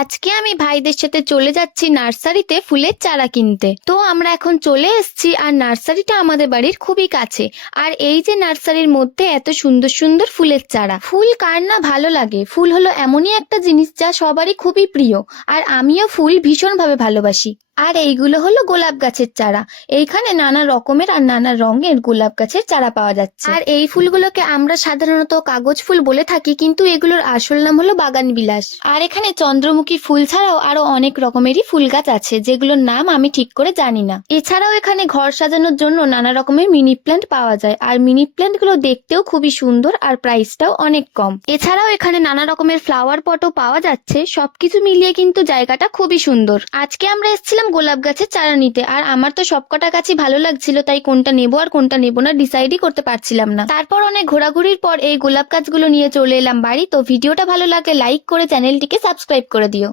আজকে আমি ভাইদের সাথে চলে যাচ্ছি নার্সারিতে ফুলের চারা কিনতে। তো আমরা এখন চলে এসেছি, আর নার্সারিটা আমাদের বাড়ির খুবই কাছে। আর এই যে নার্সারির মধ্যে এত সুন্দর সুন্দর ফুলের চারা। ফুল কার না ভালো লাগে? ফুল হলো এমনই একটা জিনিস যা সবারই খুবই প্রিয়, আর আমিও ফুল ভীষণভাবে ভালোবাসি। আর এইগুলো হলো গোলাপ গাছের চারা। এইখানে নানা রকমের আর নানা রঙের গোলাপ গাছের চারা পাওয়া যাচ্ছে। আর এই ফুলগুলোকে আমরা সাধারণত কাগজ ফুল বলে থাকি, কিন্তু এগুলোর আসল নাম হলো বাগান বিলাস। আর এখানে চন্দ্রমুখী ফুল ছাড়াও আরো অনেক রকমেরই ফুল গাছ আছে, যেগুলোর নাম আমি ঠিক করে জানি না। এছাড়াও এখানে ঘর সাজানোর জন্য নানা রকমের মিনি প্ল্যান্ট পাওয়া যায়, আর মিনি প্ল্যান্ট গুলো দেখতেও খুবই সুন্দর, আর প্রাইসটাও অনেক কম। এছাড়াও এখানে নানা রকমের ফ্লাওয়ার পটও পাওয়া যাচ্ছে। সবকিছু মিলিয়ে কিন্তু জায়গাটা খুবই সুন্দর। আজকে আমরা এসেছিলাম গোলাপ গাছের চারা নিতে, আর আমার তো সবকটা গাছই ভালো লাগছিল, তাই কোনটা নেবো আর কোনটা নেবো না ডিসাইডই করতে পারছিলাম না। তারপর অনেক ঘোরাঘুরির পর এই গোলাপ গাছগুলো নিয়ে চলে এলাম বাড়ি। তো ভিডিওটা ভালো লাগলে লাইক করে চ্যানেলটিকে সাবস্ক্রাইব করে দিও।